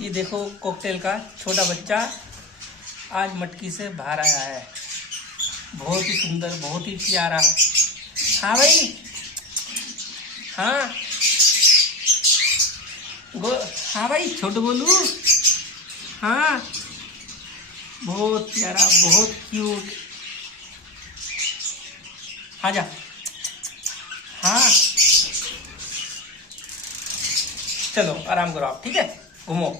ये देखो कॉकटेल का छोटा बच्चा आज मटकी से बाहर आया है। बहुत ही सुंदर, बहुत ही प्यारा। हाँ भाई, हाँ हाँ भाई, छोटू बोलू। हाँ, बहुत प्यारा, बहुत क्यूट। हाँ जा। हाँ चलो आराम करो आप, ठीक है, घूमो।